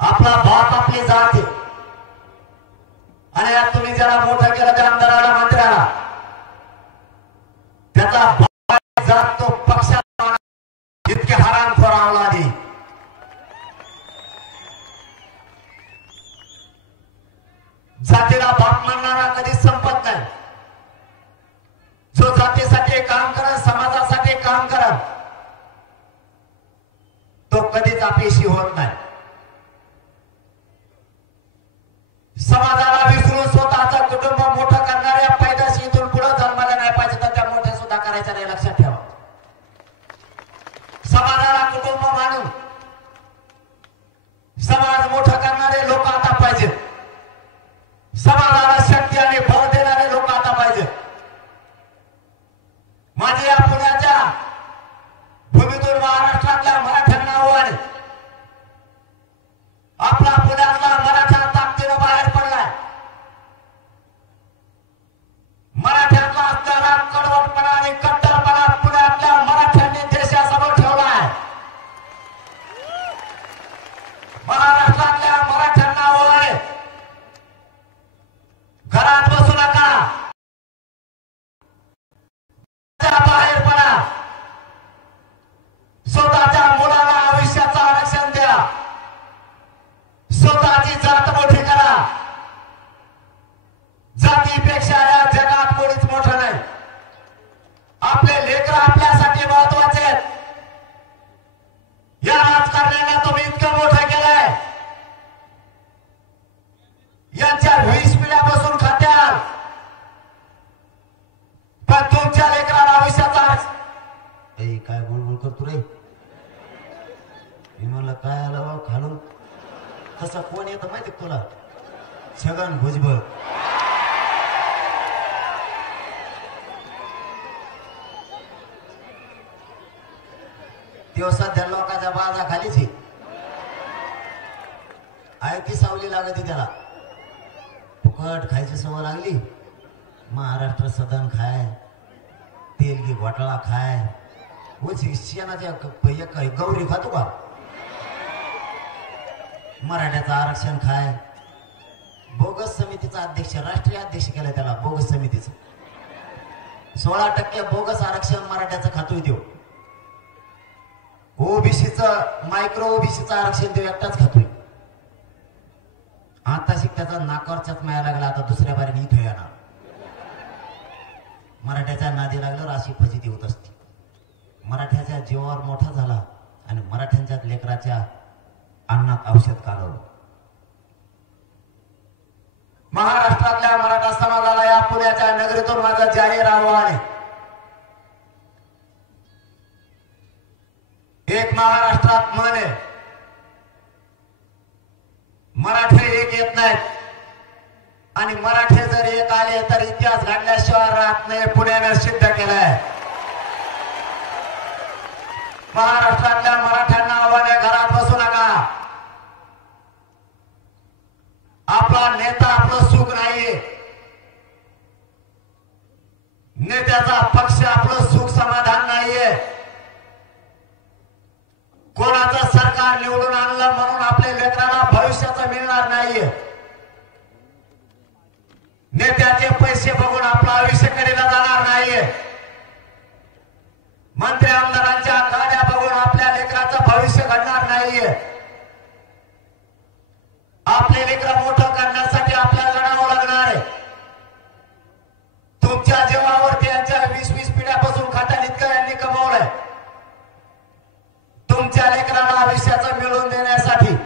आपला बाप आपली जात आहे आणि यात तुम्ही ज्याला मोठं केलं त्या आमदाराला मंत्र्याला त्याचा बाप जात तो पक्षाला इतके हरामखोर अवलादी जातीला बाप मानणारा कधीच संपत नाही। जो जातीसाठी काम करत समाजासाठी काम करत तो कधीच अपयशी होत नाही। समाजाला विसरून स्वतःचं कुटुंब मोठं करणाऱ्या पैदाशी इथून पुढे जन्माला नाही पाहिजे तर त्या मोठ्या सुद्धा करायच्या नाही, लक्षात ठेवा। समाजाला कुटुंब मानून समाज मोठं करणारे लोक आता पाहिजेत, समाजाला शक्ती आणि बळ देणारे लोक आता पाहिजेत। माझे या पुण्याच्या भूमीतून महाराष्ट्रातल्या मराठ्यांना आव्हान, आपला पुण्यातला मराठा ताकदीनं बाहेर पडलाय। मराठ्यातला असणारा कडवटपणा आणि कट्टरपणा पुण्यातल्या मराठ्यांनी देशासमोर ठेवलाय। महाराष्ट्रातल्या मराठ्यांना आव्हान, घरात बसू नका, बाहेर पडा, स्वतःच्या मुलाला आयुष्याचं आरक्षण द्या, स्वतःची जात मोठी करा। जातीपेक्षा या जगात कोणीच मोठं नाही। आपले लेकर आपल्यासाठी महत्वाचे आहेत। या राजकारण्यांना तुम्ही इतकं मोठं केलंय, यांच्या 20 पिढ्या बसून खात्याल, पण तुमच्या लेकराला आयुष्याचा काय बोलबोल करतो रे? मी म्हणलं काय आलं बा खालून, तसा कोण येतं माहिती तुला? छगन भुजबळ। तो सध्या लोकांच्या बाजा खालीच आहे, ती सावली लागते त्याला, फुकट खायची सवय लागली। महाराष्ट्र सदन खाय, तेलगी घोटाळा खाय, शेणाच्या गौरी खातो का? मराठ्याचं आरक्षण खाय, बोगस समितीचा अध्यक्ष, राष्ट्रीय अध्यक्ष केलं त्याला बोगस समितीचं। 16% बोगस आरक्षण मराठ्याचं खातोय देऊ, ओबीसीचं मायक्रो ओबीसीचं आरक्षण देऊ एकटाच खातोय। आता त्याचा नाकावरच्याच माया लागला, आता दुसऱ्या बारीने इथे येणार। मराठ्याच्या नादी लागल्यावर अशी फजिती होत असते। मराठ्याच्या जीवावर मोठा झाला आणि मराठ्यांच्या लेकराच्या अन्नात औषध कालवलं। महाराष्ट्रातल्या मराठा समाजाला या पुण्याच्या नगरीतून माझं जाहीर आव्हान आहे। एक महाराष्ट्रात म्हण आहे, मराठे एक येत नाहीत आणि मराठे जर एक आले तर इतिहास घडल्याशिवाय राहत नाही, पुण्याने सिद्ध केलंय। महाराष्ट्रातल्या मराठ्यांना आव्हान आहे, घरात बसू नका। आपला नेता आपलं सुख नाहीये, नेत्याचा पक्ष आपलं सुख समाधान नाहीये। कोणाचं सरकार निवडून आणलं म्हणून आपल्या लेकराला भविष्याचं मिळणार नाहीये। नेत्याचे पैसे बघून आपलं आयुष्य कडेला जाणार नाहीये। मंत्री आमदारांच्या गाड्या बघून आपल्या लेकराचं भविष्य घडणार नाहीये। आपले लेकरं मोठं करण्यासाठी आपल्याला लढावं लागणार आहे। तुमच्या जीवावरती यांच्या 20 पिढ्यापासून खात्यात इतकं यांनी कमवलंय। तुमच्या लेकराला आयुष्याचं मिळवून देण्यासाठी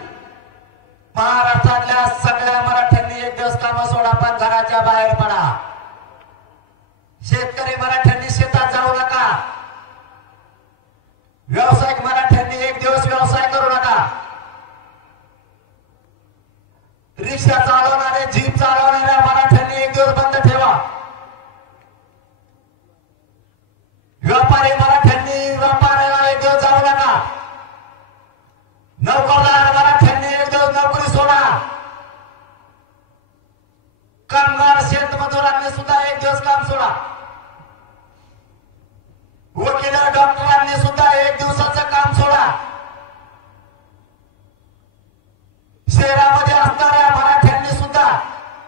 महाराष्ट्रातल्या सगळ्या मराठ्यांनी एक दिवस कामं सोडा, पण घराच्या बाहेर पडा। शेतकरी मराठ्यांनी शेतात जाऊ नका, व्यावसायिक मराठ्यांनी एक दिवस व्यवसाय करू नका। रिक्षाचा